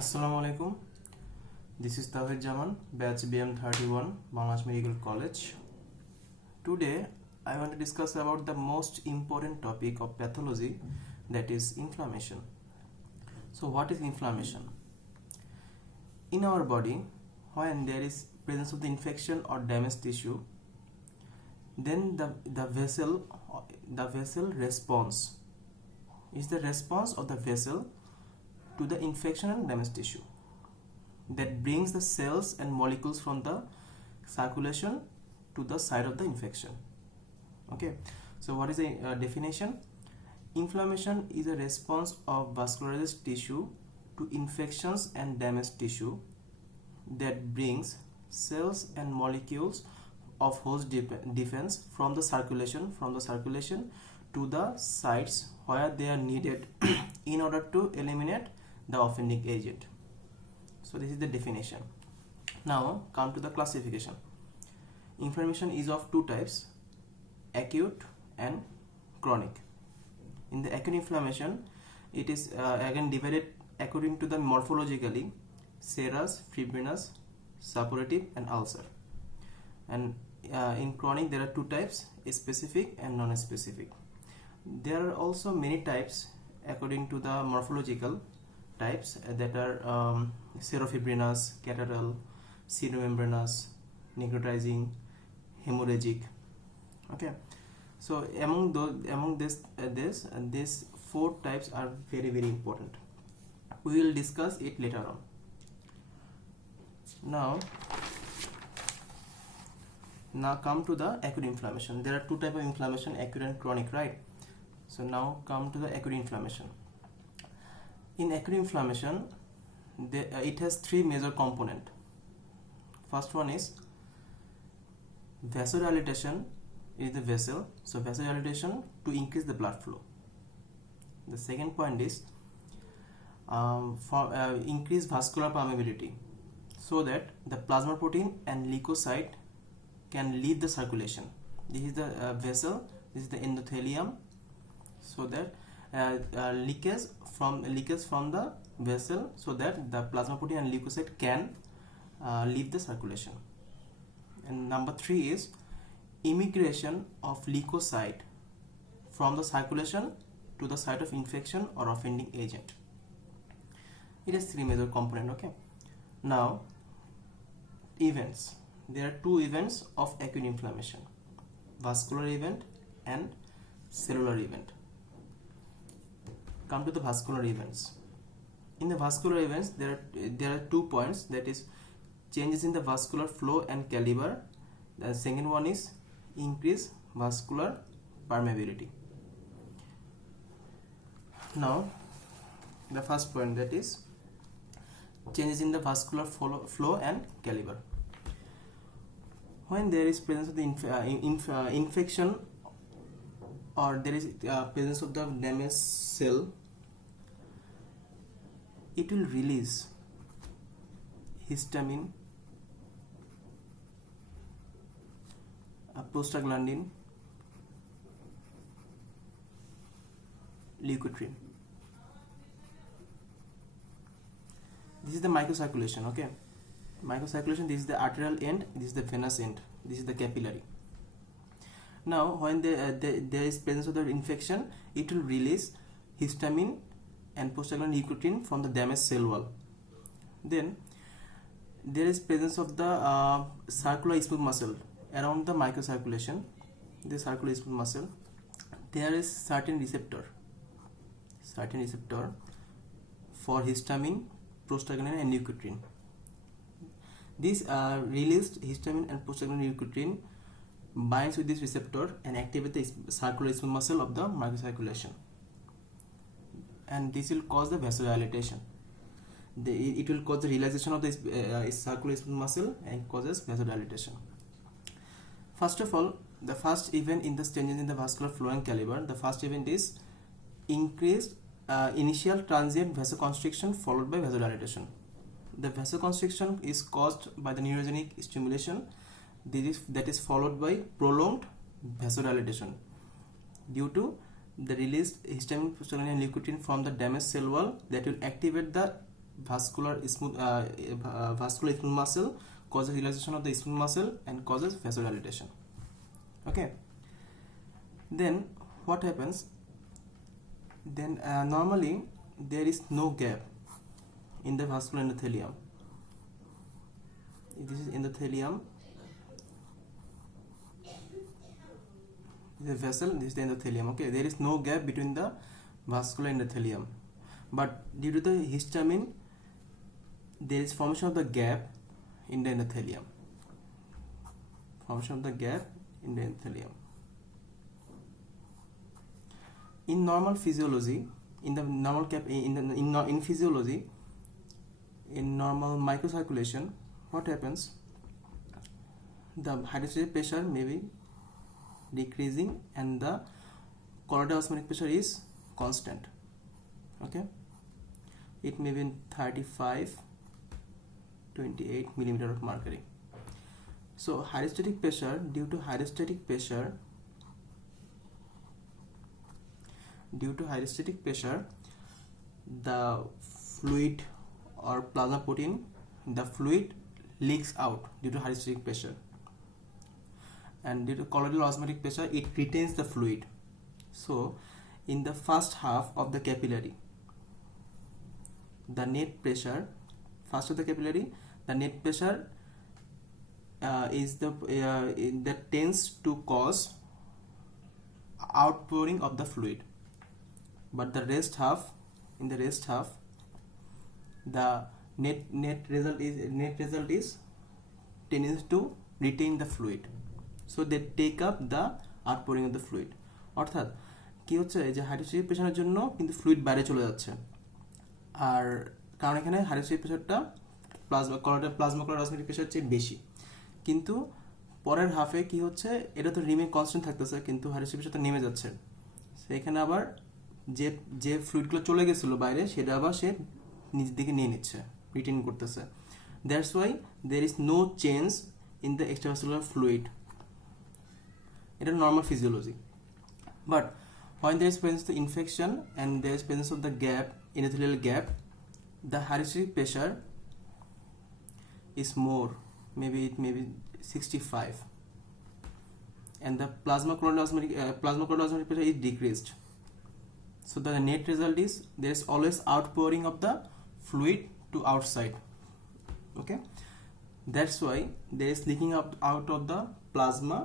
Assalamu alaikum. This is Tawhid Jaman, batch BM31, Bangladesh Medical College. Today, I want to discuss about the most important topic of pathology, that is inflammation. So, what is inflammation? In our body, when there is presence of the infection or damaged tissue, then the vessel response is the response of the vessel to the infection and damaged tissue that brings the cells and molecules from the circulation to the site of the infection. Okay, so what is the definition? Inflammation is a response of vascularized tissue to infections and damaged tissue that brings cells and molecules of host defense from the circulation to the sites where they are needed in order to eliminate the offending agent. So this is the definition. Now come to the classification. Inflammation is of two types, acute and chronic. In the acute inflammation, it is again divided according to the morphologically: serous, fibrinous, suppurative and ulcer. And in chronic there are two types, specific and non-specific. There are also many types according to the morphological types that are serofibrinous, catarrhal, pseudomembranous, necrotizing, hemorrhagic. Okay, so among these four types are very important. We will discuss it later on. Now come to the acute inflammation. There are two types of inflammation, acute and chronic, right? So now come to the acute inflammation. In acute inflammation, it has three major components. First one is vasodilatation in the vessel. So vasodilatation to increase the blood flow. The second point is increase vascular permeability, so that the plasma protein and leukocyte can leave the circulation. This is the vessel, this is the endothelium, so that leakage from the vessel, so that the plasma protein and leukocyte can leave the circulation. And number 3 is immigration of leukocyte from the circulation to the site of infection or offending agent. It has three major components. Okay, now events. There are two events of acute inflammation: vascular event and cellular event. Come to the vascular events. In the vascular events, there are 2 points, that is changes in the vascular flow and caliber. The second one is increased vascular permeability. Now the first point, that is changes in the vascular flow and caliber. When there is presence of the infection or there is presence of the damaged cell, it will release histamine, prostaglandin, leukotriene. This is the microcirculation. Okay, microcirculation. This is the arterial end, this is the venous end, this is the capillary. Now when there is presence of the infection, it will release histamine and prostaglandin, leukotriene from the damaged cell wall. Then there is presence of the circular smooth muscle around the microcirculation. The circular smooth muscle, there is certain receptor for histamine, prostaglandin and leukotriene. This released histamine and prostaglandin leukotriene binds with this receptor and activate the circular smooth muscle of the microcirculation, and this will cause the vasodilatation. It will cause the relaxation of the circular smooth muscle and causes vasodilatation. First of all, the first event in the changes in the vascular flow and caliber, the first event is increased initial transient vasoconstriction followed by vasodilatation. The vasoconstriction is caused by the neurogenic stimulation that is followed by prolonged vasodilatation due to the released histamine, prostaglandin and leukotriene from the damaged cell wall that will activate the vascular smooth muscle, causes relaxation of the smooth muscle, and causes vasodilatation. Okay. Then what happens? Then normally there is no gap in the vascular endothelium. This is endothelium. The vessel, this is the endothelium. Okay, there is no gap between the vascular endothelium, but due to the histamine, there is formation of the gap in the endothelium. Formation of the gap in the endothelium. In normal physiology, in the normal cap in physiology, in normal microcirculation, what happens? The hydrostatic pressure may be decreasing and the colloidal osmotic pressure is constant. Okay, it may be 35-28 millimeter of mercury. So hydrostatic pressure, due to hydrostatic pressure, the fluid or plasma protein, the fluid leaks out due to hydrostatic pressure, and due to colloidal osmotic pressure it retains the fluid. So in the first half of the capillary, the net pressure is that tends to cause outpouring of the fluid, but the rest half, the net result is tends to retain the fluid, so they take up the outpouring of the fluid. অর্থাৎ কি হচ্ছে, যে hydrostatic প্রেসারের জন্য কিন্তু fluid বাইরে চলে যাচ্ছে, আর কারণ এখানে হাইড্রোস্ট্যাটিক প্রেসারটা প্লাজমা কলোয়েড অসমোটিক প্রেসার চেয়ে বেশি, কিন্তু পরের হাফে কি হচ্ছে, এটা তো রিমেইন কনস্ট্যান্ট থাকতেছে, কিন্তু হাইড্রোস্ট্যাটিক প্রেসারটা নেমে যাচ্ছে। সেখানে আবার যে ফ্লুইডগুলো চলে গেছিলো বাইরে, সেটা আবার সে নিজের দিকে নিয়ে নিচ্ছে, রিটেইন করতেছে। That's why there is no change in the extravascular fluid. এটা normal physiology. But when there is presence of the infection and there is presence of the gap, endothelial gap, the hydrostatic pressure is more, maybe it may be 65, and the plasma colloidal osmotic pressure is decreased. So the net result is there is always outpouring of the fluid to outside. Okay, that's why there is leaking out of the plasma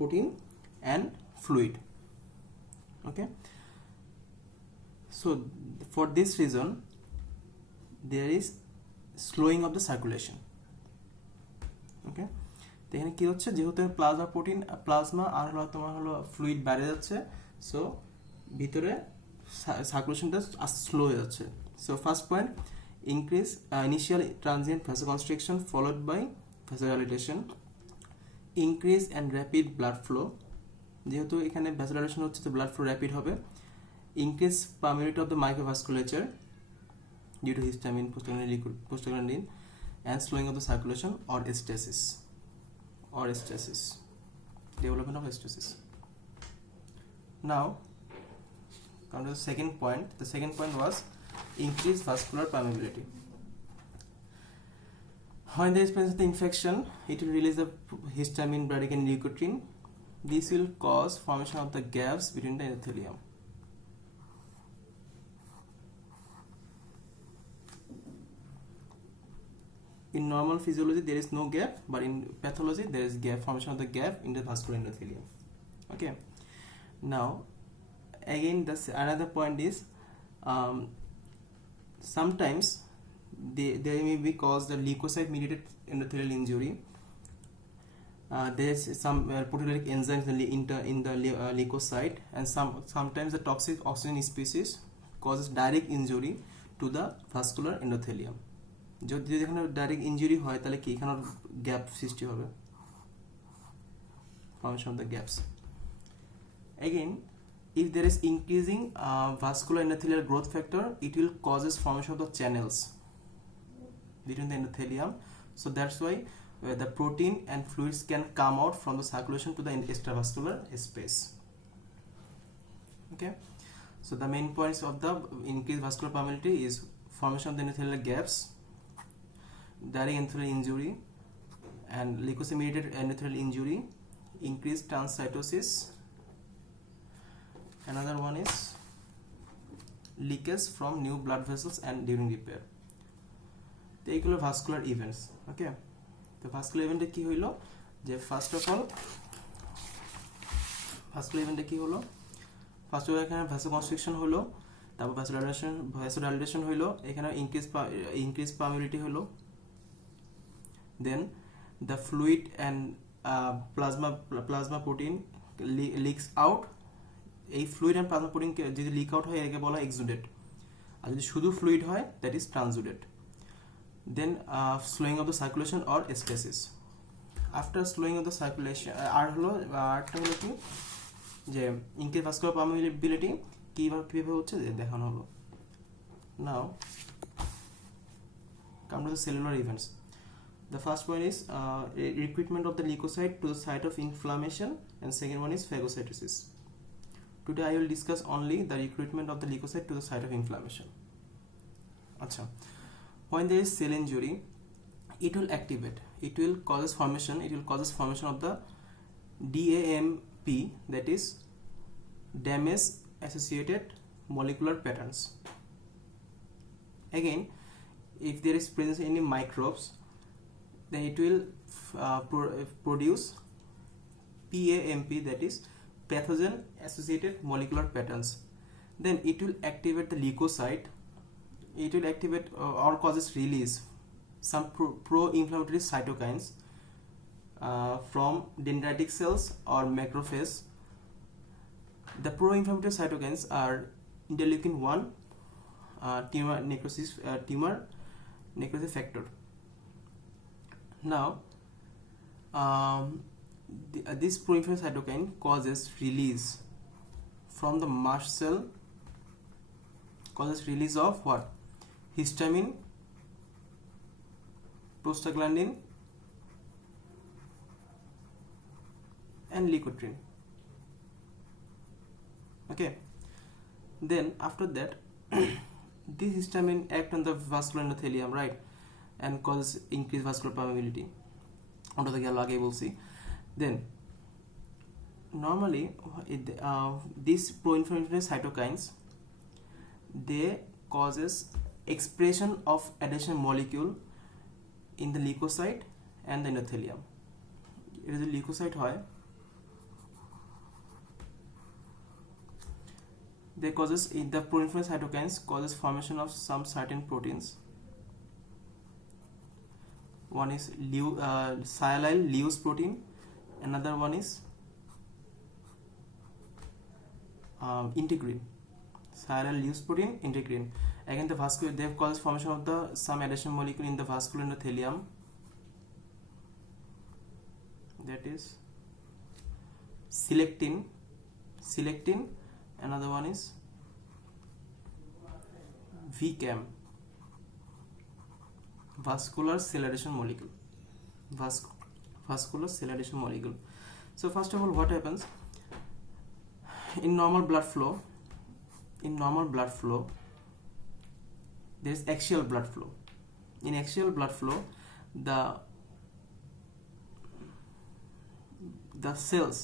protein and fluid. Okay, so for this reason there is slowing of the circulation. Okay, তো এখানে কি হচ্ছে, যেহেতু plasma আর তোমার fluid বাইরে যাচ্ছে, so ভিতরে সার্কুলেশনটা slow হয়ে যাচ্ছে। So first point, increase initial transient vasoconstriction followed by vasodilatation, increase and rapid blood flow, যেহেতু এখানে ভ্যাসোডিলেশন হচ্ছে তো ব্লাড ফ্লো র্যাপিড হবে। Increase permeability of the microvasculature due to histamine, prostaglandin, and slowing of the circulation or stasis, development of stasis. Now come to the second point. The second point was increased vascular permeability. When there is presence of the infection, it will release the histamine, bradykinin, leukotriene. This will cause formation of the gaps between the endothelium. In normal physiology there is no gap, but in pathology there is formation of the gap in the vascular endothelium. Okay, now again another point is sometimes they may be caused the leukocyte mediated endothelial injury. There is some proteolytic enzymes in the leukocyte, and sometimes the toxic oxygen species causes direct injury to the vascular endothelium. যদি এখানে direct injury হয় তাহলে কি এখানে gap সৃষ্টি হবে, formation of the gaps. Again, if there is increasing vascular endothelial growth factor, it will causes formation of the channels between the endothelium. So that's why the protein and fluids can come out from the circulation to the extravascular space. Okay, So the main points of the increased vascular permeability is formation of the endothelial gaps, direct endothelial injury, and leukocyte-mediated endothelial injury, increased transcytosis. Another one is leakage from new blood vessels and during repair. তো এইগুলো vascular events. ওকে, তো vascular ইভেন্টে কি হইলো যে first of all vascular ইভেন্টে কি হলো, ফার্স্ট অফ অল এখানে ভ্যাসোকনস্ট্রিকশন হলো, তারপর ভ্যাসোডাইলেশন হইলো, এখানে ইনক্রিজ পার্মিবিলিটি হলো, then the fluid and plasma protein leaks out. এই ফ্লুইড অ্যান্ড প্লাজমা প্রোটিন যদি লিক আউট হয় এটাকে বলা হয় এক্সুডেট, আর যদি শুধু ফ্লুইড হয় that is transudate. Then slowing of the circulation or stasis. After slowing of the circulation আরটা হলো কি যে ইনক্রিজ ভাস্কুলার পার্মিবিলিটি কীভাবে হচ্ছে দেখানো হলো। নাও come to the cellular events. The first one is recruitment of the leukocyte to the site of inflammation, and second one is phagocytosis. Today I will discuss only the recruitment of the leukocyte to the site of inflammation. Acha. When there is cell injury, it will activate, it will causes formation of the DAMP, that is damage associated molecular patterns. Again, if there is presence of any microbes, then it will produce PAMP, that is pathogen associated molecular patterns. Then it will activate the leukocyte, it will activate or causes release some pro-inflammatory cytokines from dendritic cells or macrophage. The pro-inflammatory cytokines are interleukin 1, tumor necrosis factor. Now this pro-inflammatory cytokine causes release from the mast cell, causes release of what? Histamine, prostaglandin, and leukotriene. Okay, then after that this histamine act on the vascular endothelium, right, and causes increased vascular permeability. ওটা থেকে আগে বলছি। Then normally these pro-inflammatory cytokines, they causes expression of adhesion molecule in the leukocyte and the endothelium. এটা যদি leukocyte হয়, they causes the pro-inflammatory cytokines causes formation of some certain proteins. One is sialyl Lewis protein, another one is integrin, sialyl Lewis protein, integrin. Again the vascular, they cause formation of the some adhesion molecule in the vascular endothelium, that is selectin, another one is VCAM, vascular cell adhesion molecule, vascular cell adhesion molecule. So first of all, what happens in normal blood flow? There is axial blood flow. In axial blood flow, the cells,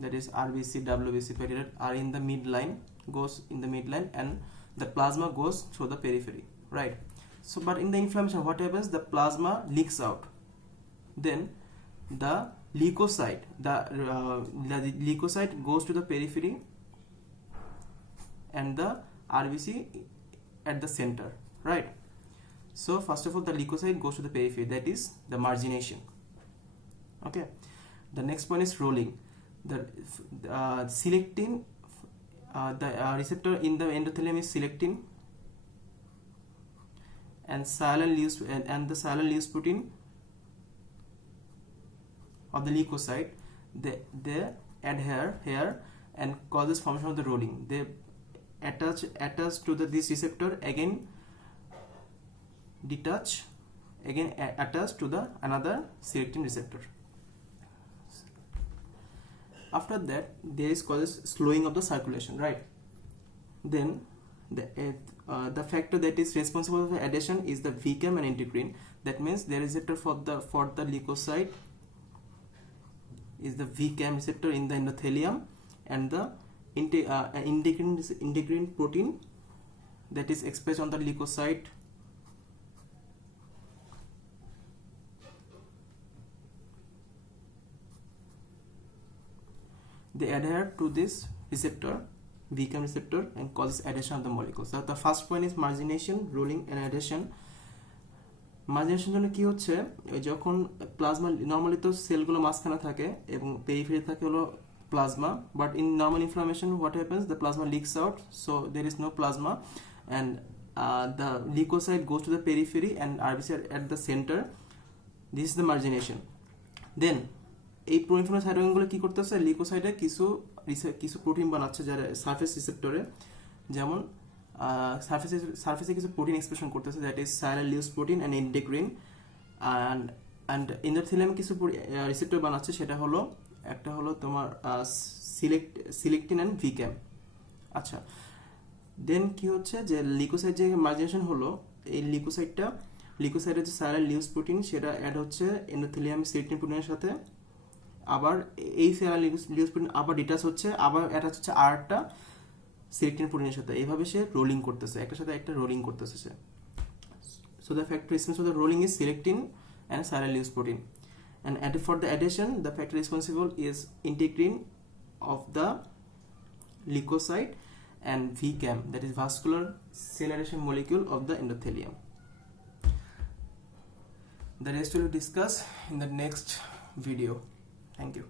that is RBC, WBC, platelet, are in the midline, goes in the midline, and the plasma goes through the periphery, right? So but in the inflammation, what happens? The plasma leaks out, then the leukocyte goes to the periphery, and the RBC at the center, right? So first of all, the leukocyte goes to the periphery, that is the margination. Okay, the next one is rolling. The selectin, the receptor in the endothelium is selectin, and the sialyl Lewis protein of the leukocyte, they adhere here and causes formation of the rolling. They attach to this receptor, again detach, again attach to the another selectin receptor. After that, there is causes slowing of the circulation, right? Then the factor that is responsible for adhesion is the VCAM and integrin. That means the receptor for the leukocyte is the VCAM receptor in the endothelium, and the integrin protein that is expressed on the leukocyte they adhere to this receptor, VCAM receptor, and causes adhesion of the molecules. So the first point is margination, rolling, and adhesion. মার্জিনেশন জন্য কি হচ্ছে, যখন plasma normally তো সেলগুলো মাঝখানে থাকে এবং periphery থাকে হলো plasma, but in normal inflammation what happens, the plasma leaks out, so there is no plasma, and the leukocyte goes to the periphery and RBC are at the center. This is the margination. Then এই প্রোইনফ্লামেটরি সাইটোকাইনগুলো কি করতেছে, লিউকোসাইটে কিছু protein বানাচ্ছে যারা surface রিসেপ্টরে, যেমন সারফেসে কিছু protein expression করতেছে, that is sialyl Lewis protein and integrin, and এন্ডোথেলিয়ামে কিছু রিসেপ্টর বানাচ্ছে, সেটা হলো একটা হলো তোমার সিলেক্টিন অ্যান্ড ভিক্যাম। আচ্ছা, দেন কি হচ্ছে যে লিউকোসাইট যে মার্জিনেশন হলো, এই লিউকোসাইটের যে সাইরালিউস প্রোটিন সেটা অ্যাড হচ্ছে এন্ডোথেলিয়াম সিলেক্টিন প্রোটিনের সাথে, আবার এই সাইরালিউস প্রোটিন আবার ডিটাচ হচ্ছে, আবার অ্যাটাচ হচ্ছে আরেকটা সিলেক্টিন প্রোটিনের সাথে, এইভাবে সে রোলিং করতেছে, একটার সাথে একটা রোলিং করতেছে সে। So the factor responsible for the rolling is selectin and sialyl Lewis protein, and for the adhesion the factor responsible is integrin of the leukocyte and VCAM, that is vascular cell adhesion molecule of the endothelium. The rest we will discuss in the next video. Thank you.